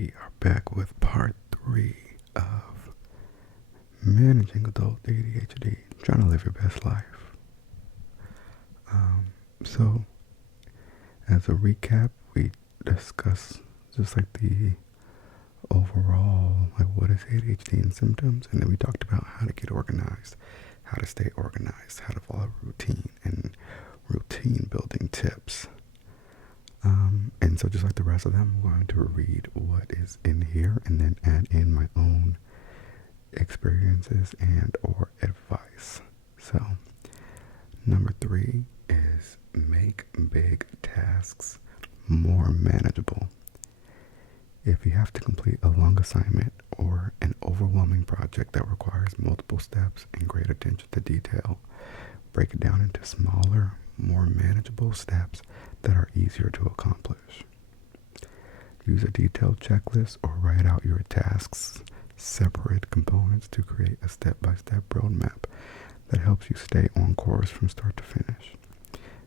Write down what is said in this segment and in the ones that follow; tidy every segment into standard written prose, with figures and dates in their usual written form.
we are back with part 3 of managing adult ADHD, trying to live your best life. So, as a recap, we discussed just like the overall, like what is ADHD and symptoms, and then we talked about how to get organized, how to stay organized, how to follow routine, and routine building tips. And so just like the rest of them, I'm going to read what is in here and then add in my own experiences and or advice. So, number 3 is make big tasks more manageable. If you have to complete a long assignment or an overwhelming project that requires multiple steps and great attention to detail, break it down into smaller, more manageable steps that are easier to accomplish. Use a detailed checklist or write out your tasks' separate components to create a step-by-step roadmap that helps you stay on course from start to finish.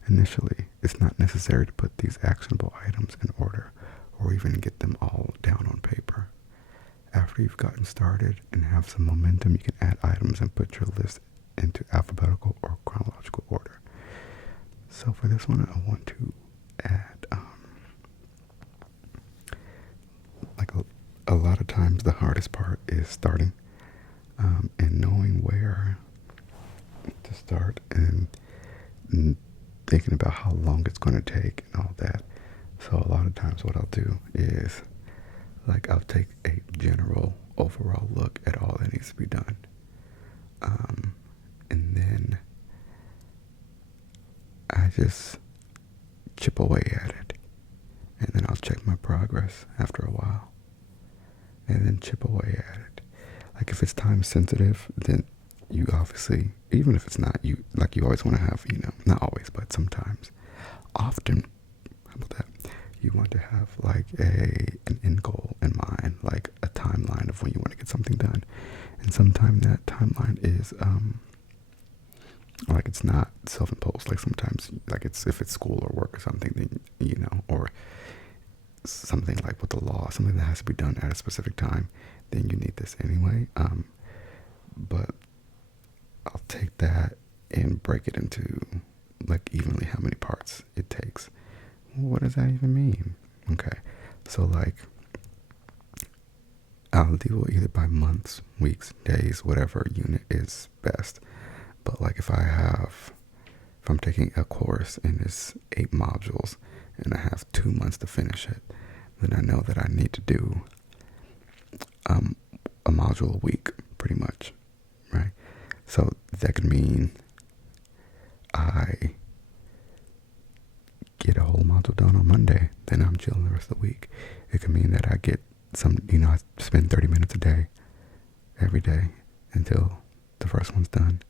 Initially, it's not necessary to put these actionable items in order or even get them all down on paper. After you've gotten started and have some momentum, you can add items and put your list into alphabetical or chronological order. So for this one, I want to add, a lot of times the hardest part is starting and knowing where to start and thinking about how long it's going to take and all that. So a lot of times what I'll do is I'll take a general overall look at all that needs to be done. And then I just chip away at it. And then I'll check my progress after a while. And then chip away at it. Like if it's time sensitive, then you obviously, even if it's not, you always want to have, not always, but sometimes, often, how about that? You want to have an end goal in mind, like a timeline of when you want to get something done. And sometimes that timeline is, it's not self-imposed. Like sometimes, if it's school or work or something, then, or something like with the law, something that has to be done at a specific time, then you need this anyway. But I'll take that and break it into evenly how many parts it takes. What does that even mean? Okay, so I'll deal either by months, weeks, days, whatever unit is best. But if I'm taking a course and it's 8 modules and I have 2 months to finish it, then I know that I need to do a module a week, pretty much, right? So that could mean I get a whole module done on Monday, then I'm chilling the rest of the week. It could mean that I get I spend 30 minutes a day, every day, until the first one's done.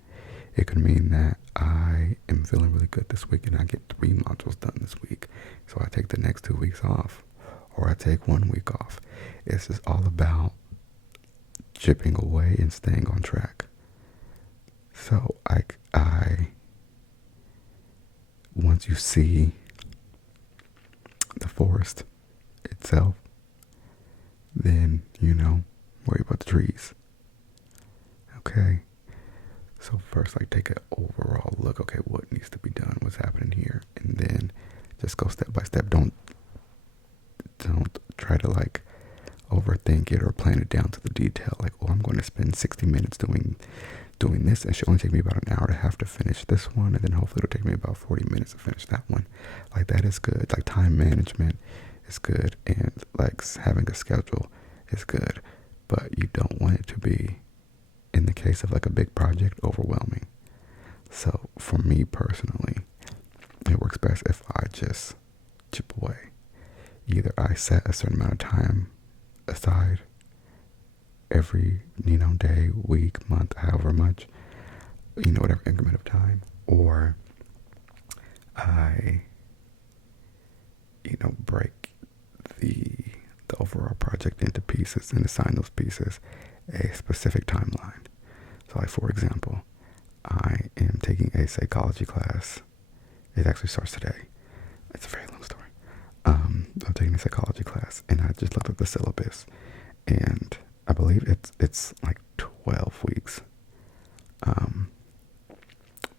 It could mean that I am feeling really good this week and I get 3 modules done this week. So I take the next 2 weeks off, or I take 1 week off. It's just all about chipping away and staying on track. So I once you see the forest itself, then worry about the trees. Okay. So first, take an overall look. Okay, what needs to be done? What's happening here? And then just go step by step. Don't try to overthink it or plan it down to the detail. I'm going to spend 60 minutes doing this. It should only take me about an hour and a half to finish this one, and then hopefully it'll take me about 40 minutes to finish that one. That is good. Time management is good, and having a schedule is good, but you don't want it to be, in the case of a big project, overwhelming. So for me personally, it works best if I just chip away. Either I set a certain amount of time aside every, day, week, month, however much, whatever increment of time, or I, break the overall project into pieces and assign those pieces a specific timeline. So for example, I am taking a psychology class. It actually starts today. It's a very long story. I'm taking a psychology class, and I just looked at the syllabus, and I believe it's like 12 weeks,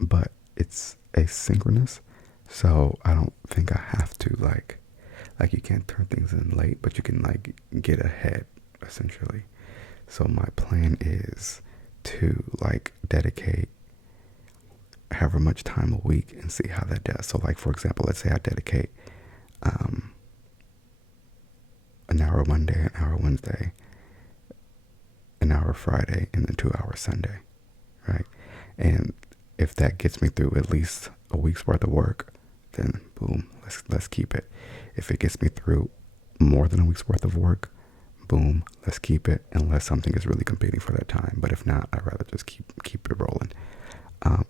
but it's asynchronous, so I don't think I have to like you can't turn things in late, but you can like get ahead essentially. So my plan is to like dedicate however much time a week and see how that does. So like, for example, let's say I dedicate an hour Monday, an hour Wednesday, an hour Friday, and then 2 hours Sunday, right? And if that gets me through at least a week's worth of work, then boom, let's keep it. If it gets me through more than a week's worth of work, boom, let's keep it, unless something is really competing for that time. But if not, I'd rather just keep it rolling.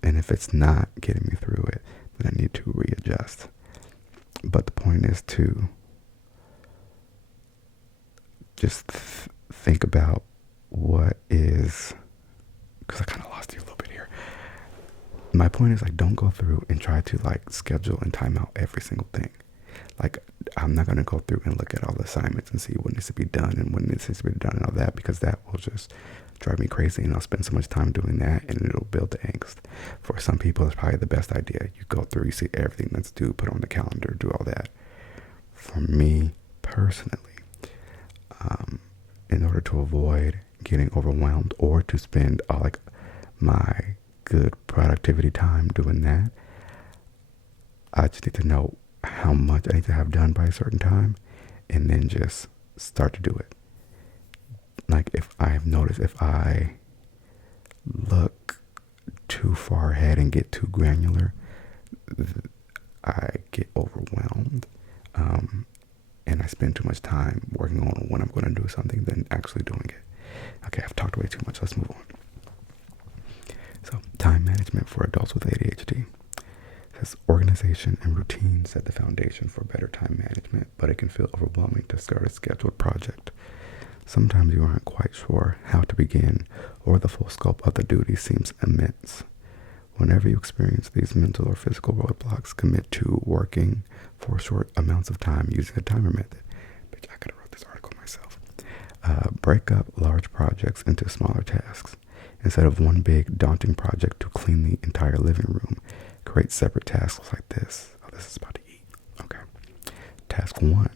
And if it's not getting me through it, then I need to readjust. But the point is to just think about what is, because I kind of lost you a little bit here. My point is, like, don't go through and try to like schedule and time out every single thing. Like, I'm not going to go through and look at all the assignments and see what needs to be done and when needs to be done and all that, because that will just drive me crazy, and I'll spend so much time doing that, and it'll build the angst. For some people, it's probably the best idea. You go through, you see everything that's due, put on the calendar, do all that. For me personally, in order to avoid getting overwhelmed or to spend all like my good productivity time doing that, I just need to know how much I need to have done by a certain time, and then just start to do it. Like, if I've noticed, if I look too far ahead and get too granular, I get overwhelmed, and I spend too much time working on when I'm going to do something than actually doing it. Okay, I've talked way too much. Let's move on. So, time management for adults with ADHD. It says organization and routine set the foundation for better time management, but it can feel overwhelming to start a scheduled project. Sometimes you aren't quite sure how to begin, or the full scope of the duty seems immense. Whenever you experience these mental or physical roadblocks, commit to working for short amounts of time using a timer method. Bitch, I could have wrote this article myself. Break up large projects into smaller tasks. Instead of one big, daunting project to clean the entire living room, create separate tasks like this. Oh, this is about to eat. Okay. Task 1.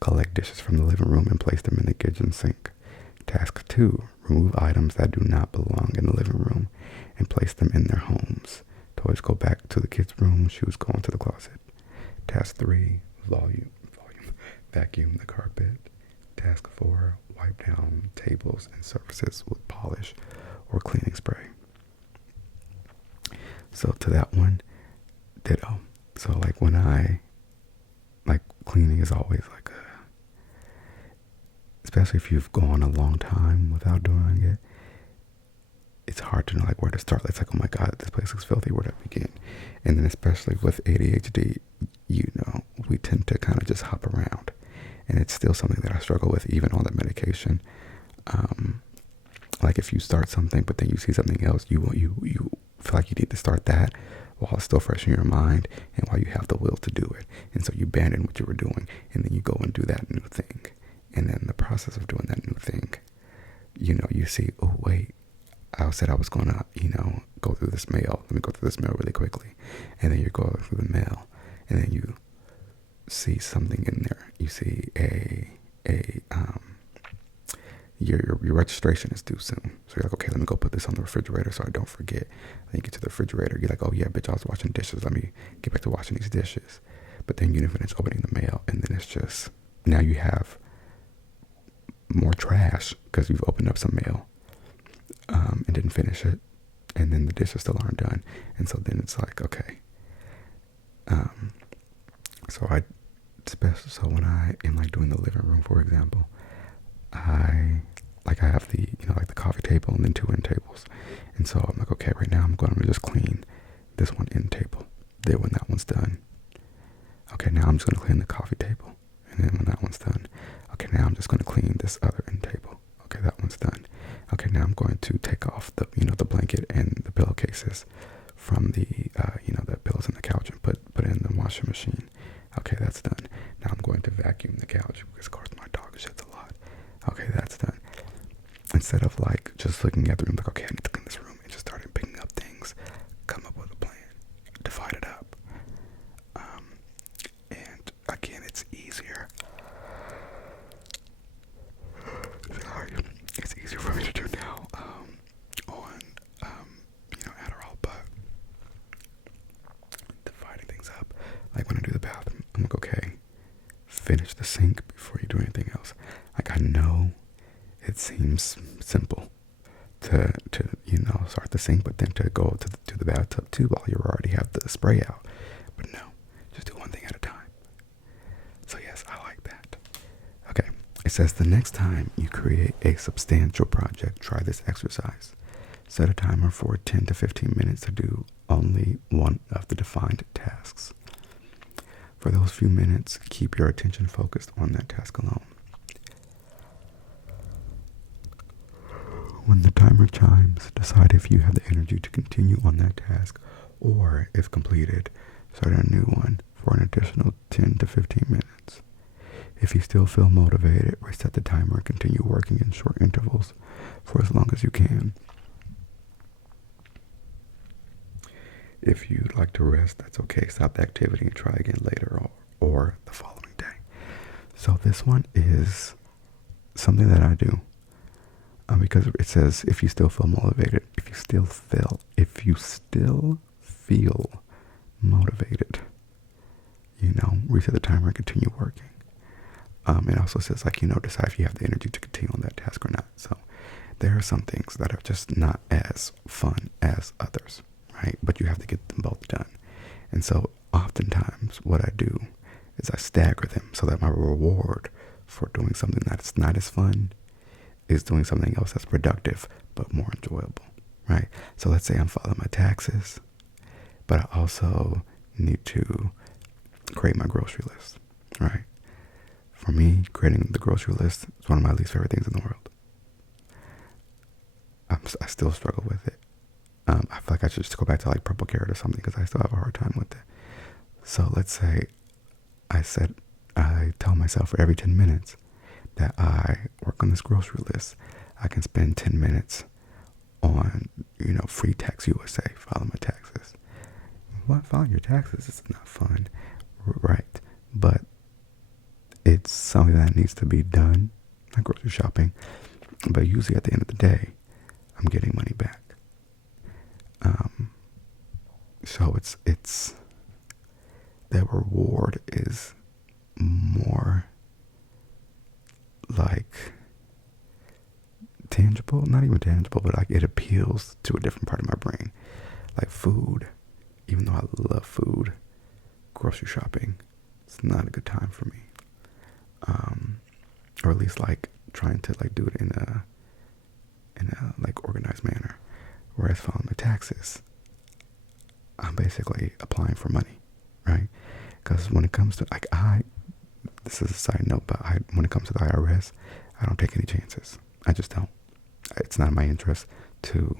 Collect dishes from the living room and place them in the kitchen sink. Task 2. Remove items that do not belong in the living room and place them in their homes. Toys go back to the kids' room, shoes go into the closet. Task 3. Vacuum the carpet. Task 4. Wipe down tables and surfaces with polish or cleaning spray. So to that one, ditto. So like when I, like, cleaning is always like especially if you've gone a long time without doing it, it's hard to know like where to start. It's like, oh my God, this place looks filthy, where do I begin? And then especially with ADHD, you know, we tend to kind of just hop around. And it's still something that I struggle with, even on the medication. Like if you start something, but then you see something else, you feel like you need to start that while it's still fresh in your mind and while you have the will to do it. And so you abandon what you were doing, and then you go and do that new thing. And then the process of doing that new thing, you know, you see, oh wait, I said I was going to, you know, go through this mail. Let me go through this mail really quickly. And then you go through the mail, and then you see something in there. You see your registration is due soon. So you're like, okay, let me go put this on the refrigerator so I don't forget. Then you get to the refrigerator, you're like, oh yeah, bitch, I was washing dishes. Let me get back to washing these dishes. But then you didn't finish opening the mail, and then it's just, now you have more trash because you've opened up some mail and didn't finish it, and then the dishes still aren't done. And so then it's like, okay. So when I am like doing the living room, for example, I have the, you know, like the coffee table and then 2 end tables. And so I'm like, okay, right now I'm going to just clean this one end table. Then when that one's done, okay, now I'm just going to clean the coffee table. And then when that one's done, okay, now I'm just going to clean this other end table. Okay, that one's done. Okay, now I'm going to take off the, you know, the blanket and the pillowcases from the, you know, the pillows on the couch and put it in the washing machine. Okay, that's done. Now I'm going to vacuum the couch because of course my dog shits a lot. Okay, that's done. Instead of like just looking at the room like, okay, I need to clean this room, and just started picking up things, come up with a plan, divide it up. And again, it's easier. Sorry, it's easier for me to do now on Adderall, but dividing things up. Like when I do the bathroom, I'm like, okay, finish the sink before you do anything else. Like I know it seems simple to start the sink, but then to go to the bathtub too while you already have the spray out. But no, just do one thing at a time. So yes, I like that. Okay, it says the next time you create a substantial project, try this exercise. Set a timer for 10 to 15 minutes to do only one of the defined tasks. For those few minutes, keep your attention focused on that task alone. When the timer chimes, decide if you have the energy to continue on that task, or if completed, start a new one for an additional 10 to 15 minutes. If you still feel motivated, reset the timer and continue working in short intervals for as long as you can. If you'd like to rest, that's okay. Stop the activity and try again later or the following day. So this one is something that I do. Because it says if you still feel motivated, if you still feel motivated, reset the timer and continue working. It also says decide if you have the energy to continue on that task or not. So there are some things that are just not as fun as others, right? But you have to get them both done. And so oftentimes what I do is I stagger them so that my reward for doing something that's not as fun is doing something else that's productive but more enjoyable, right? So let's say I'm filing my taxes, but I also need to create my grocery list, right? For me, creating the grocery list is one of my least favorite things in the world. I still struggle with it. I feel like I should just go back to like Purple Carrot or something because I still have a hard time with it. So let's say I tell myself for every 10 minutes that I work on this grocery list, I can spend 10 minutes on, Free Tax USA, filing my taxes. Well, filing your taxes is not fun, right? But it's something that needs to be done, like grocery shopping. But usually at the end of the day, I'm getting money back. So it's the reward is more like tangible, not even tangible, but like it appeals to a different part of my brain. Like food, even though I love food, grocery shopping, it's not a good time for me. Or at least like trying to like do it in a like organized manner. Whereas filing my taxes, I'm basically applying for money, right? Because when it comes to this is a side note, but when it comes to the IRS, I don't take any chances. I just don't. It's not in my interest to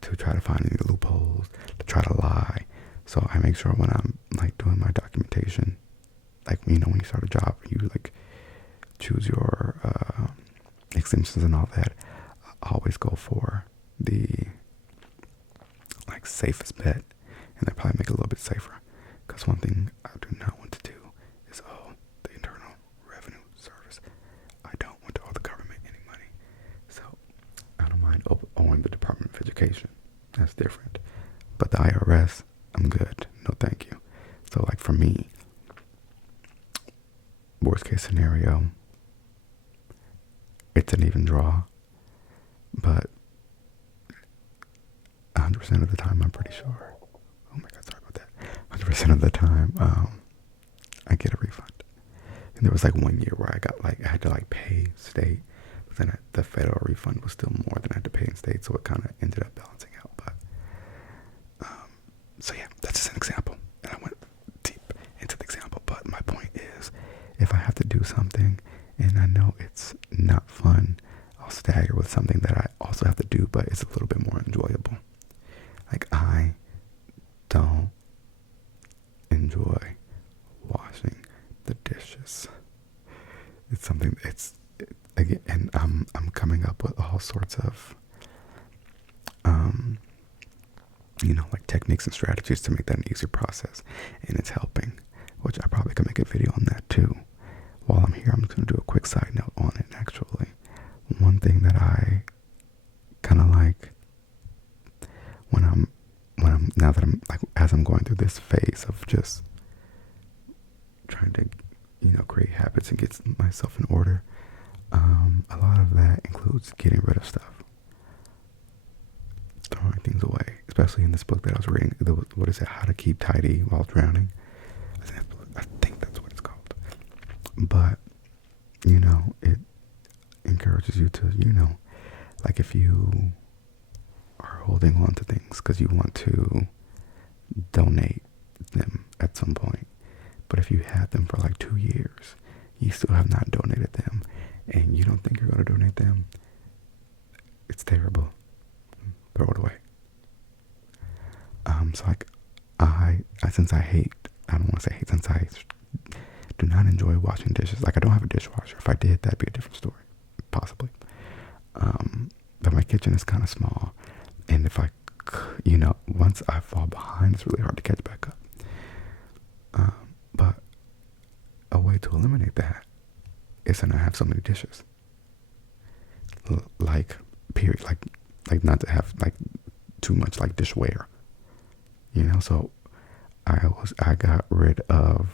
try to find any loopholes, to try to lie. So I make sure when I'm like doing my documentation, like when you start a job, you like choose your exemptions and all that. I always go for the like safest bet, and they probably make it a little bit safer. Because one thing I do not want to do is owe the Internal Revenue Service. I don't want to owe the government any money. So I don't mind owing the Department of Education. That's different. But the IRS, I'm good. No thank you. So like for me, worst case scenario, it's an even draw. But 100% of the time, I'm pretty sure. Oh my God, sorry about that. 100% of the time, I get a refund. And there was like 1 year where I had to pay state, but then the federal refund was still more than I had to pay in state, so it kind of ended up balancing out. But so yeah, that's just an example, and I went deep into the example. But my point is, if I have to do something and I know it's not fun, I'll stagger with something that I also have to do, but it's a little bit more enjoyable. Like I don't enjoy washing the dishes. It's something. Again, and I'm coming up with all sorts of um, like techniques and strategies to make that an easier process, and it's helping. Which I probably could make a video on that too. While I'm here, I'm just gonna do a quick side note on it. Actually, one thing that I kind of like now that I'm like, as I'm going through this phase of just trying to create habits and get myself in order, a lot of that includes getting rid of stuff, throwing things away, especially in this book that I was reading. What is it, How to Keep Tidy While Drowning? I think that's what it's called. But it encourages you to like, if you are holding on to things because you want to donate them at some point, but if you had them for like 2 years, you still have not donated them, and you don't think you're going to donate them, it's terrible. Throw it away. So like, since I do not enjoy washing dishes. Like, I don't have a dishwasher. If I did, that'd be a different story, possibly. But my kitchen is kind of small, and if I, once I fall behind, it's really hard to catch back up. But a way to eliminate that is to not have so many dishes. Like, period. Like not to have like too much like dishware. So I got rid of,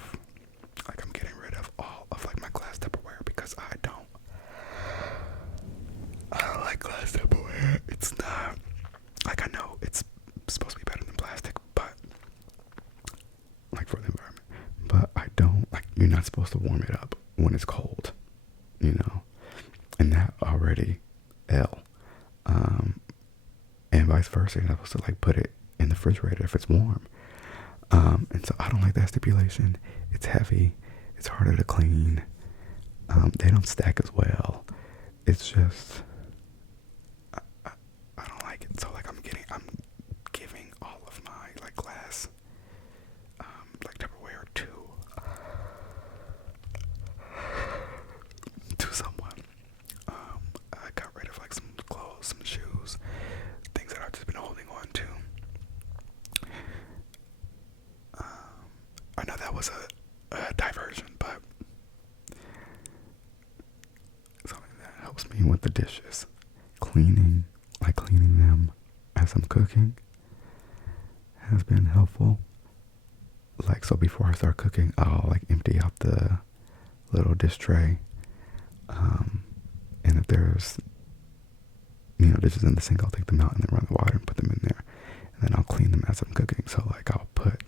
like, I'm getting rid of all of like my glass Tupperware because I don't like glass Tupperware. It's not, like, I know it's supposed to be better than plastic, but like for the environment, but I don't like, you're not supposed to warm it up when it's cold, and that already and vice versa. You're not supposed to like put it in the refrigerator if it's warm. And so I don't like that stipulation. It's heavy. It's harder to clean. They don't stack as well. It's just, I don't like it. So like, I'm giving all of my like glass, like Tupperware to someone. I got rid of like some clothes, some shoes, things that I've just been holding on to. I know that was a diversion, but something that helps me with the dishes, cleaning them as I'm cooking, has been helpful. Like, so before I start cooking, I'll like empty out the little dish tray, and if there's dishes in the sink, I'll take them out and then run the water and put them in there, and then I'll clean them as I'm cooking. So like, I'll put,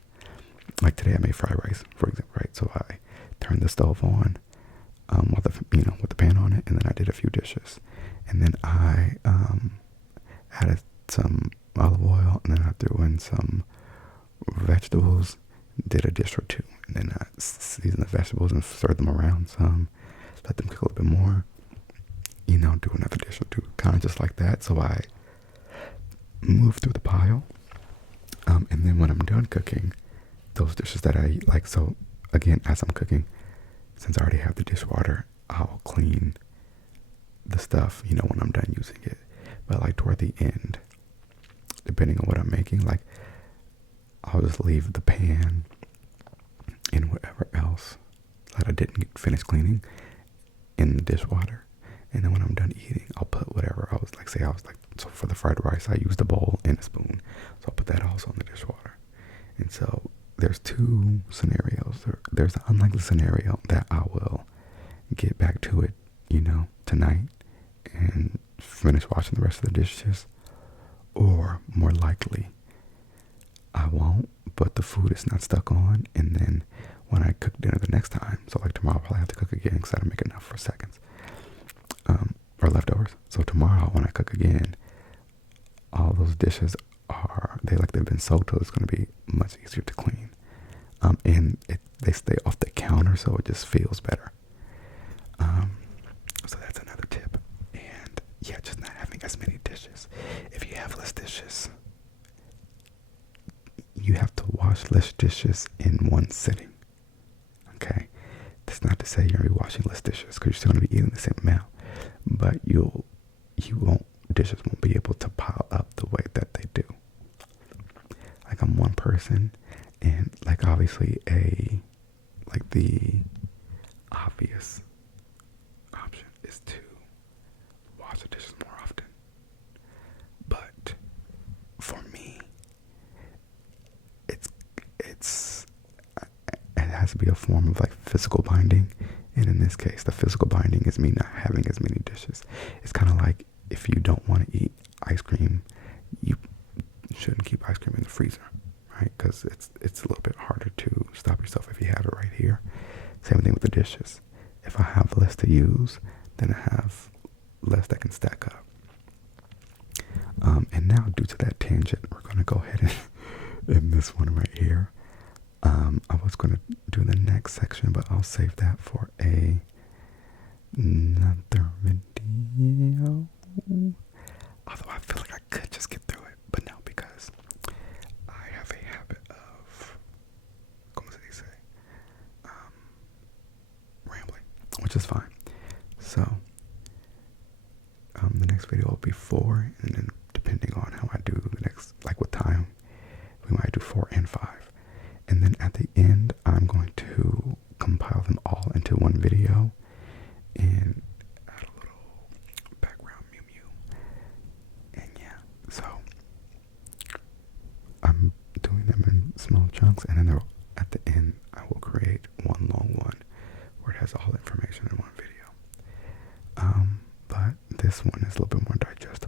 like today I made fried rice, for example, right? So I turned the stove on, with the pan on it, and then I did a few dishes, and then I added some olive oil, and then I threw in some vegetables, did a dish or two, and then I seasoned the vegetables and stirred them around some, let them cook a little bit more, do another dish or two, kind of just like that. So I move through the pile, and then when I'm done cooking, those dishes that I like, so again, as I'm cooking, since I already have the dishwater, I'll clean the stuff, when I'm done using it. But like toward the end, depending on what I'm making, like, I'll just leave the pan and whatever else that I didn't finish cleaning in the dishwater. And then when I'm done eating, I'll put whatever I was like, so for the fried rice, I used a bowl and a spoon. So I'll put that also in the dishwater. And so there's two scenarios. There's the unlikely scenario that I will get back to it, tonight and finish washing the rest of the dishes. Or more likely, I won't, but the food is not stuck on. And then when I cook dinner the next time, so like tomorrow I'll probably have to cook again because I don't make enough for seconds, or leftovers. So tomorrow when I cook again, all those dishes they've been soaked, so it's going to be much easier to clean. And they stay off the counter, so it just feels better. So that's another tip. And yeah, just not having as many dishes. If you have less dishes, you have to wash less dishes in one sitting. Okay? It's not to say you're gonna be washing less dishes because you're still gonna be eating the same amount, but dishes won't be able to pile up the way that they do. Like I'm one person, and like obviously the obvious option is to wash the dishes more often. But for me, it has to be a form of like physical binding. And in this case, the physical binding is me not having as many dishes. It's kind of like if you don't want to eat ice cream, you shouldn't keep ice cream in the freezer, right? Because it's a little bit harder to stop yourself if you have it right here. Same thing with the dishes. If I have less to use, then I have less that can stack up. And now, due to that tangent, we're going to go ahead and in this one right here. I was going to do the next section, but I'll save that for another video. Although I feel like I could just get through it, but no, because I have a habit of, como se dice, rambling, which is fine. So, the next video will be 4, and then depending on how I do the next, like what time, we might do 4 and 5. And then at the end, I'm going to compile them all into one video and add a little background mew mew. And yeah, so I'm doing them in small chunks, and then at the end, I will create one long one where it has all the information in one video. But this one is a little bit more digestible.